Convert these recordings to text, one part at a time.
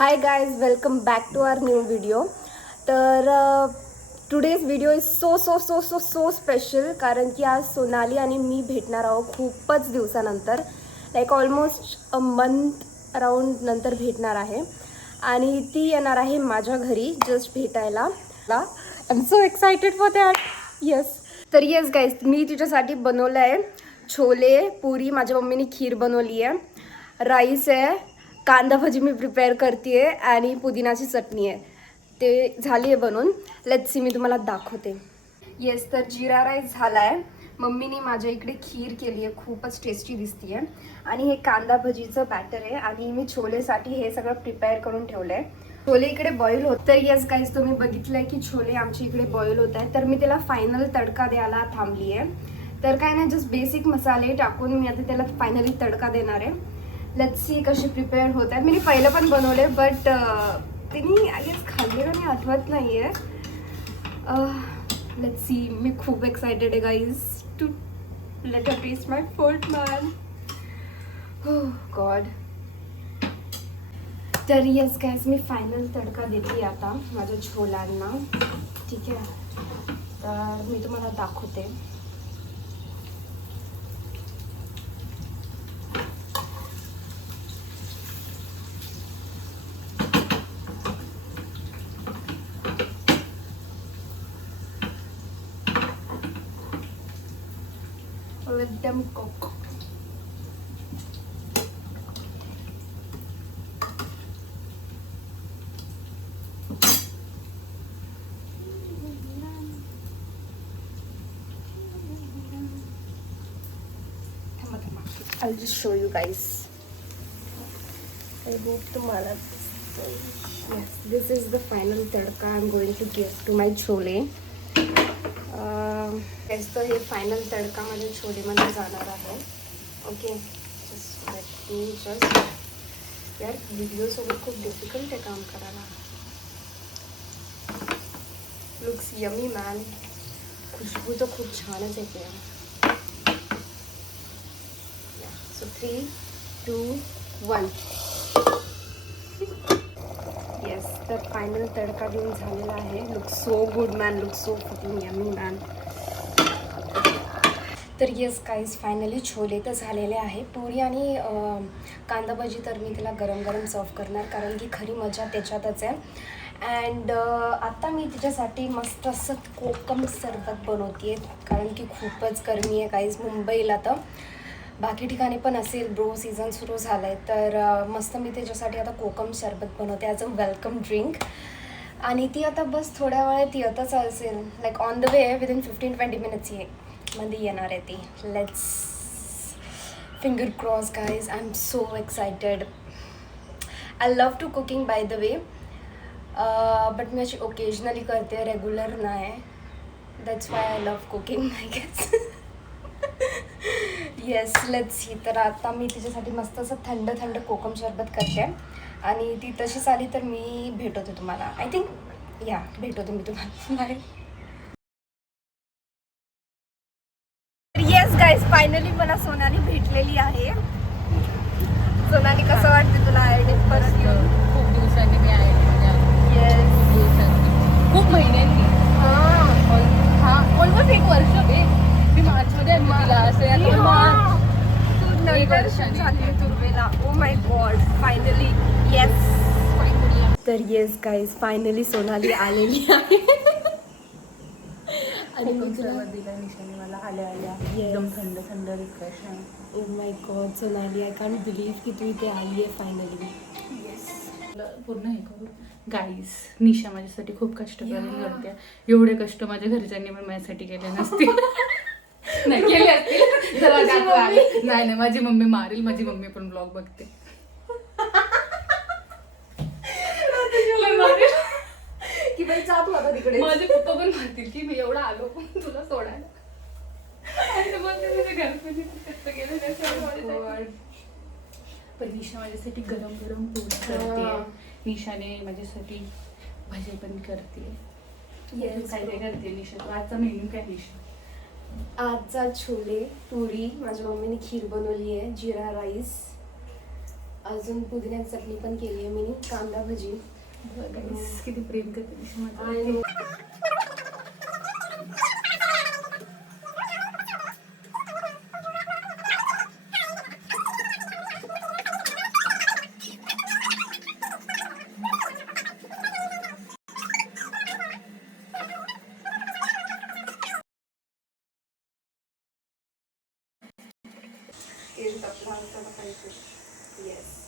High guys, welcome back to our new video. तर today's video is so so so so so special, कारण की आज सोनाली आणि मी भेटणार आहोत खूपच दिवसानंतर. Like almost a month around नंतर भेटणार आहे आणि ती येणार आहे माझ्या घरी जस्ट भेटायला. I am so excited for that. Yes, तर येस गाईज, मी तिच्यासाठी बनवलं आहे छोले पुरी. माझ्या मम्मीने खीर बनवली आहे, राईस आहे, कांदा भाजी मी प्रिपेअर करते आहे आणि पुदिनाची चटणी आहे. ते झाली आहे बनवून. लेट्स सी, मी तुम्हाला दाखवते. येस, तर जिरा राईस झाला आहे. मम्मीने माझ्या इकडे खीर केली आहे, खूपच टेस्टी दिसते आहे. आणि हे कांदा भजीचं बॅटर आहे आणि मी छोलेसाठी हे सगळं प्रिपेअर करून ठेवलं आहे. छोले इकडे बॉईल होत. तर येस गाईज, तुम्ही बघितलं आहे की छोले आमच्या इकडे बॉईल होत आहेत. तर मी त्याला फायनल तडका द्यायला थांबली आहे. तर काय नाही, जस्ट बेसिक मसाले टाकून मी आता त्याला फायनली तडका देणार आहे. लेट्स सी कशी प्रिपेअर होत आहे. मी पहिलं पण बनवले, बट तिने आय गेस खाल्लेलं नाही, आठवत नाही आहे. लेट्स सी, मी खूप एक्सायटेड आहे guys to let a taste my food man. Oh god. तर येस गाईज, मी फायनल तडका देते आता माझ्या छोल्यांना. ठीक आहे, तर मी तुम्हाला दाखवते. Let them cook. I'll just show you guys. I hope tomorrow. Yes, this is the final tadka I'm going to give to my chole. Yes, तो हे फायनल तडका माझ्या छोलेमध्ये जाणार आहे. Okay, just let me just, यार व्हिडिओसोबत खूप difficult आहे काम करायला. Looks yummy man. खुशबू तर खूप छानच येते. सो 3, 2, 1. येस, तर फायनल तडका देऊन झालेला आहे. Look so good man, look so fucking yummy man. तर येस गाईज, फायनली छोले तर झालेले आहे. पुरी आणि कांदा भजी तर मी तिला गरम गरम सर्व करणार, कारण की खरी मजा त्याच्यातच आहे. अँड आता मी तिच्यासाठी मस्त असं कोकम सरबत बनवते आहे, कारण की खूपच गरमी आहे गाईज मुंबईला. तर बाकी ठिकाणी पण असेल, ब्रो सीझन सुरू झालं आहे. तर मस्त मी त्याच्यासाठी आता कोकम सरबत बनवते ॲज अ वेलकम ड्रिंक. आणि ती आता बस थोड्या वेळात येतच असेल, like on the way, within 15-20 minutes मध्ये येणार आहे ती. Let's finger cross guys. I am so excited. I love to cooking by the way, but मी अशी ओकेजनली करते, रेग्युलर नाही. That's why I love cooking I guess. Yes, let's see. तर आता मी तिच्यासाठी मस्त असं थंड थंड कोकम सरबत करते आणि ती तशीच आली तर मी भेटवते तुम्हाला. आय थिंक भेटवते मी तुम्हाला. बाय. येस गाईज, फायनली मला सोनाली भेटलेली आहे. सोनाली, कसं वाटते तुला आयडीत परत येऊन? खूप दिवसांनी मी आहे. येस, खूप महिन्यांनी. हा ऑलमोस्ट 1 वर्ष. मी मार्चमध्ये आली तिला असे झाली तुर्वेला. Oh my god, finally. Yes, तर येस गाईज, फायनली सोनाली आलेली आहे. आणि मी तुला दिला निशाने मला आल्या आल्या. Yes. एकदम थंड थंड refreshing. O my God Sonali, I can't believe की तू इथे आली आहे फायनली. पूर्ण हे करू. गाईस, निशा माझ्यासाठी खूप कष्ट करून करते. एवढे कष्ट माझ्या घरच्यांनी पण माझ्यासाठी केले नसते. नाही केले असतील. नाही, माझी मम्मी मारेल. माझी मम्मी पण ब्लॉग बघते. की बाई जा तू आता तिकडे. माझे पप्पा पण म्हणतील की मी एवढा आलो तुला सोडायला. पण निशा माझ्यासाठी गरम गरम पोळी करते. निशाने माझ्यासाठी भजी पण करते. काय काय करते निशा? तू आजचा मेन्यू काय निशा? आजचा छोले पुरी, माझ्या मम्मीने खीर बनवली आहे, जिरा राईस, अजून पुदिन्याची चटणी पण केली आहे मी, कांदा भजी. Guys, किती प्रेम करते निशा माझ्यावर. आणि तेल तापलं आता टाकायचं. येस.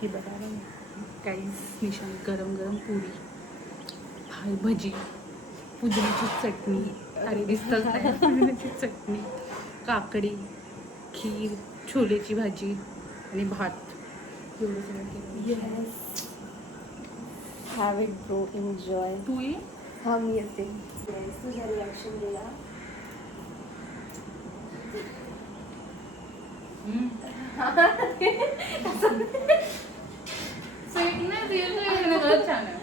हे बघा काहीच निशाण गरम गरम पुरी, हाय भजी, पुदिन्याची चटणी, अरे दिसतच नाही पुदिन्याची चटणी, काकडी, खीर, छोलेची भाजी आणि भात एवढं सगळं केलं. Yes. Have it bro, enjoy. तू ये. हा मी येते. येस, तुझा रिॲक्शन दिला. स्वीट नाही रिअल छान आहे.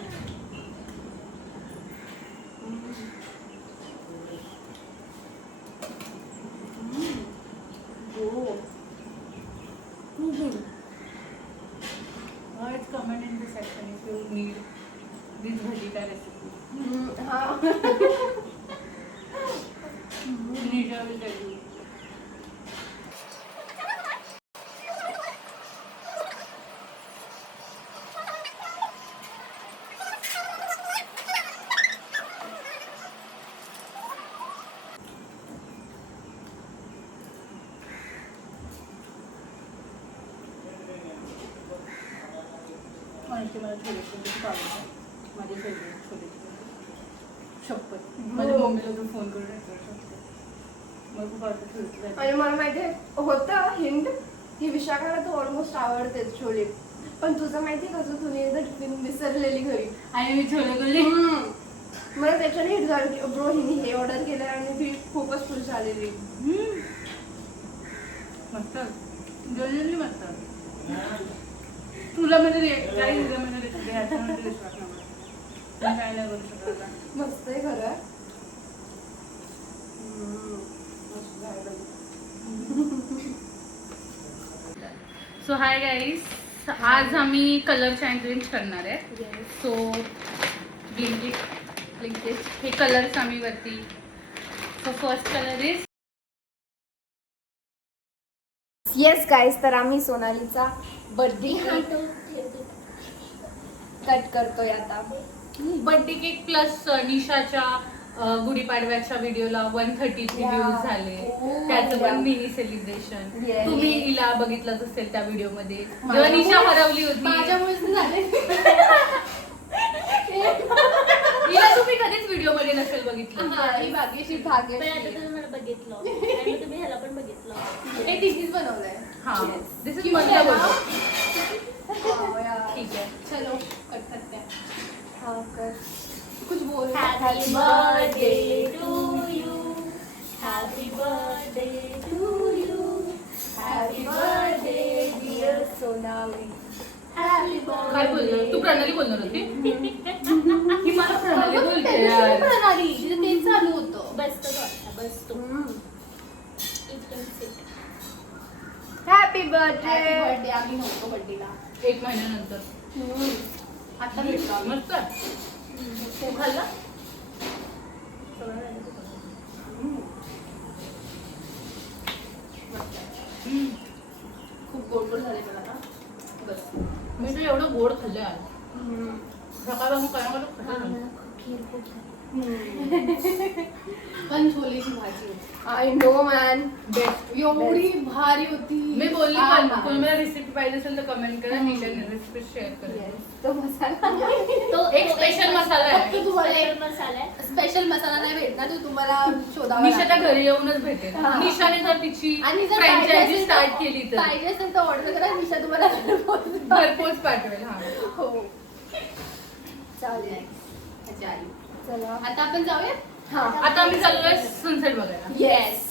Let's comment in the section if you need this bhajika recipe. हा. Nisha will tell you. मला छोलेची खूप आवडतं. माझे फेवरेट छोलेची भाजी. शपथ माझ्या मम्मीला तू फोन करून शकते. मला खूप आवडतं छोलेची भाजी. आणि मला माहिती होतं हिंट की विशाखाला तर ऑलमोस्ट आवडतेच छोले, पण तुझं माहिती कसं तुने एकदा टिफिन विसरलेली घरी आणि मी छोले बोलले मला त्याच्याने हिट झालं की ब्रो हिने हे ऑर्डर केलं आणि ती खूपच खुश झालेली. मस्त जेवलेली मस्त. तुला म्हणजे काय दिलं म्हणजे रेसिपी ह्याच्यामध्ये विश्वास नव्हता. काय नाही करू शकत आता. मस्त आहे खरं. सो हाय गाईज, आज आम्ही कलर चेंज करणार आहे. सो ब्लिंकिट हे कलर्स आम्ही वरती. So first colour is yes guys, तर आम्ही सोनालीचा बर्थडे कट करतोय आता. बर्थडे केक प्लस निशाच्या गुढीपाडव्याच्या व्हिडिओला 130 व्ह्यूज झाले. त्याचं पण मिनी सेलिब्रेशन तुम्ही हिला बघितलंच असेल त्या व्हिडिओ मध्ये जेव्हा निशा हरवली होती. हिला तुम्ही कधीच व्हिडिओ मध्ये नसेल बघितलं. भाग्यशी भाग्यशी तुम्ही ह्याला पण बघितलं. हे डिशेस बनवलंय. हा दिस इज मधला बोलतो. ठीक है, चलो कट करते हैं. हाँ कर कुछ बोल. Happy birthday to you. Happy birthday to you. Happy birthday dear Sonali. Happy birthday. काय बोलणार तू? प्रणाली बोलणार होती. ही मला प्रणाली बोलते यार. प्रणाली तिचं तेच चालू होतं. बसतो तो आता, बसतो. एकदम sit. Happy birthday. आम्ही नव्हतो बर्थडेला. 1 महिन्यानंतर आता भेटलो. मस्त. तू खाल्ला? खूप गोड गोड झाले मला ना. बस मी तर एवढं गोड खाल्लं आज. सकाळपासून काय मला खाल्लं. खीर खूप पण छोलेची भाजी आय नो मॅन बेस्ट. एवढी भारी होती. मी बोलली पण तुम्हाला रेसिपी पाहिजे असेल तर कमेंट करा. निशाने रेसिपी शेअर करा. तो मसाला तो एक स्पेशल मसाला आहे. तो तुम्हाला स्पेशल मसाला आहे. स्पेशल मसाला नाही भेटणार, तो तुम्हाला शोधावा निशाच्या लागेल. घरी येऊनच भेटेल. हा. निशाने जर तिची आणि जर फ्रँचायझी स्टार्ट केली तर पाहिजे असेल तर ऑर्डर करा. निशा तुम्हाला घरपोच पाठवेल. हा हो चालेल. चला आता आपण जाऊयात. हा आता आम्ही चाललोय सनसेट बघायला. येस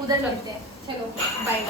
उद्या चलते. चलो बाय.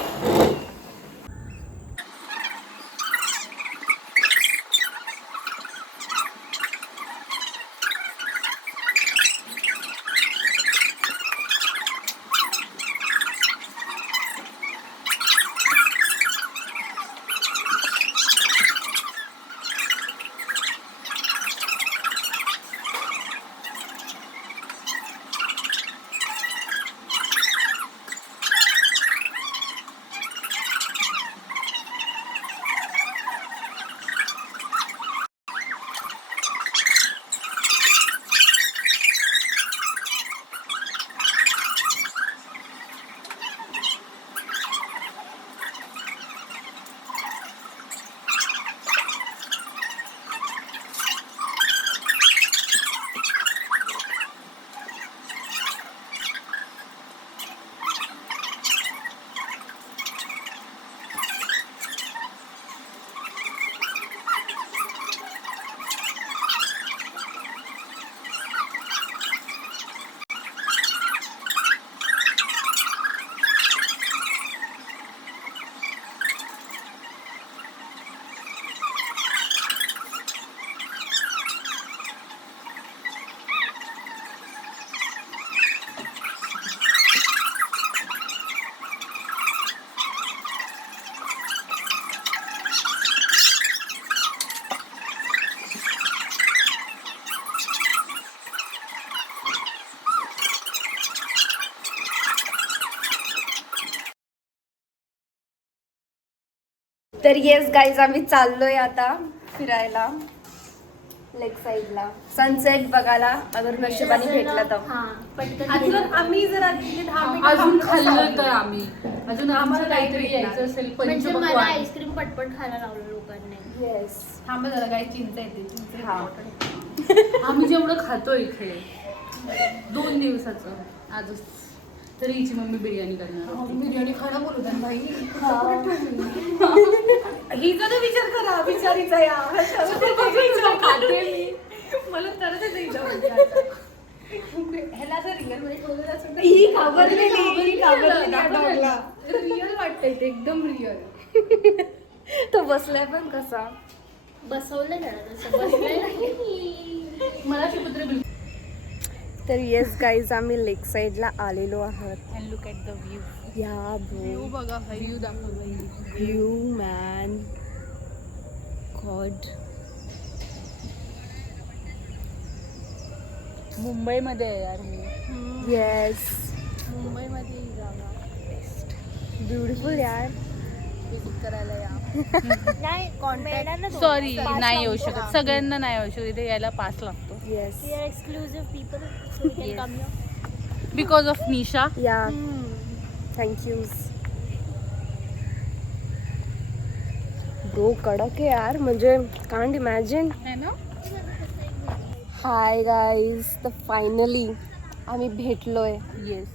तर येस गाईज आम्ही चाललोय आता फिरायला लेक साईडला सनसेट बघायला अगर नशिबाने भेटला तर. हा पटकन अजून आम्ही जर तिथे 10 मिनिटं अजून थांबलो खाल्लं तर असतो. आम्ही अजून आम्हाला काहीतरी यायचं असेल म्हणजे मला पंचपक्वान्न. आईस्क्रीम पटपट खायला लावलं लोकांनी. येस थांबा जरा काही चिंता येते हा आम्ही जेवढं खातो इथे 2 दिवसाचं आजच तरी हिची मम्मी बिर्याणी करणार होती. बिर्याणी खाणं बोलू द्या भाई हिचा तर विचार करा बिचारीचा यार खाते मी मला तरच येतं हिच्यामध्ये आता. ह्याला असं रिअल मध्ये ठेवलेलं असं ही घाबरलेली डॉगला. रिअल वाटतंय ते एकदम रिअल. तो बसलाय पण कसा. बसवलं त्याला तसं बसलंय नाही. मला शिपुत्र बिल तर येस गाईज आम्ही लेक साईडला आलेलो आहोत. And look at the view. या ब्रो बघा व्ह्यू दाखवलं. View man God. मुंबईमध्ये आहे यार मी. येस मुंबईमध्ये ही जागा ब्युटिफुल यार. विजिट करायला या. नाही कॉन्टॅक्ट सॉरी नाही येऊ शकत सगळ्यांना नाही येऊ शकत इथे यायला पास लागतो yes exclusive people so we can come here. Because of Nisha. Yeah thank you bro. कडक आहे यार म्हणजे कांट इमॅजिन. है ना. हाय गाईज तर फायनली आम्ही भेटलोय. येस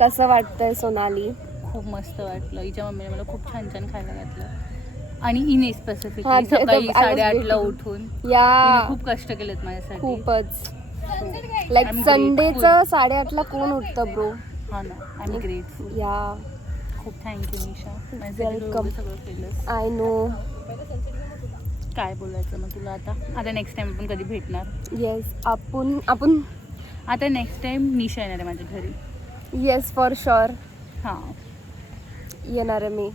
कसं वाटतंय सोनाली. खूप मस्त वाटलं हिच्या मम्मीने मला खूप छान छान खायला घातलं आणि हिने हा, स्पेसिफिकली ते- सकाळी I was 8:30ला waiting. उठून या हिने खूप कष्ट केलेत माझ्यासाठी. खूपच हो. Like I'm संडेचं grateful. 8:30ला कोण उठतं ब्रो. हा ना आय एम ग्रेटफुल. या खूप थँक्यू निशा माझ्यासाठी तू Welcome. एवढं सगळं केलंस. I know. काय बोलायचं मग तुला आता नेक्स्ट टाइम आपण कधी भेटणार. येस आपण आता नेक्स्ट टाइम निशा येणार आहे माझ्या घरी. येस फॉर शुअर हां येणार आहे मी.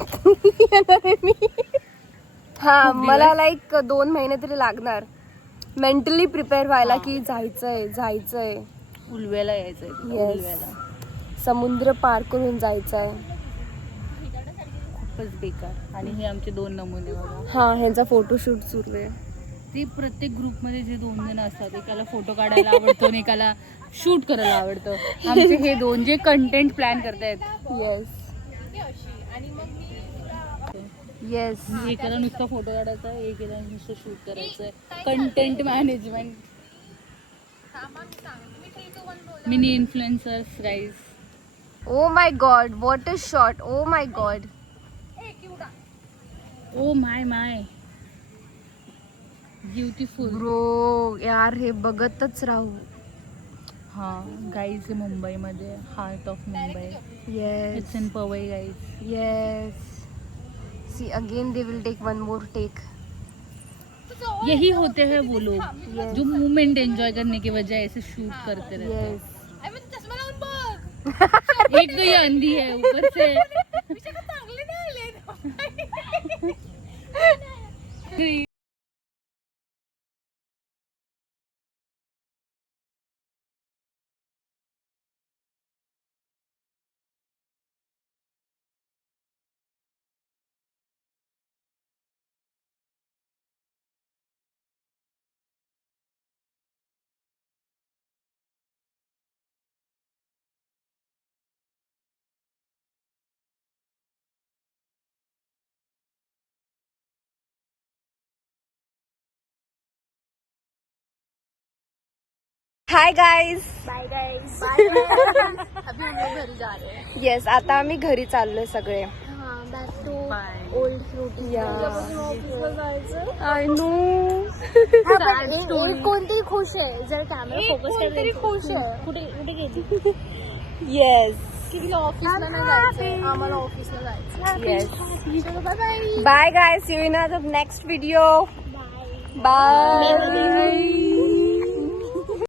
येणार आहे मी. हा खूप मला दिवस? लाईक 2 महिने तरी लागणार मेंटली प्रिपेअर व्हायला हा. की जायचंय उलव्याला यायचं आहे तुला, Yes. उलव्याला. समुद्र पार करून जायचंय. खूपच बेकार. आणि हे आमचे 2 नमुने बघा. हा ह्यांचा फोटोशूट सुरू आहे. ते प्रत्येक ग्रुपमध्ये जे 2 जण असतात एकाला फोटो काढायला आवडतो आणि एकाला शूट करायला आवडतं. आमचे हे 2 जे कंटेंट प्लॅन करतायत. येस येस एकाला नुसता फोटो काढायचा आहे एकाला नुसतं शूट करायचं आहे. Content management. Mini influencers guys. Oh my god what a shot. Oh my god. Oh my beautiful. Bro यार हे बघतच राहू. हां गाईज हे मुंबईमध्ये heart of Mumbai. Yes it's in Powai guys. Yes. See again they will take one more take. यही होते हैं वो लोग Yes. जो मोमेंट एंजॉय करने की वजह ऐसे शूट करते रहते हैं. येस एक तो ये अंधी है ऊपर से. Hi guys. Bye guys. अभी हम लोग घरी जा रहे हैं. येस आता आम्ही घरी चाललोय सगळे. हां back to Bye. Old routine. या जायचं. I know. कोणतरी खुश आहे जर कॅमेरा फोकस कोणतरी खुश आहे. कुठे कुठे गेली. येस की तिला ऑफिसला नाही जायचं. आम्हाला ऑफिसला जायचं. येस. चलो bye bye. Bye guys. See you in the next video. Bye. Bye.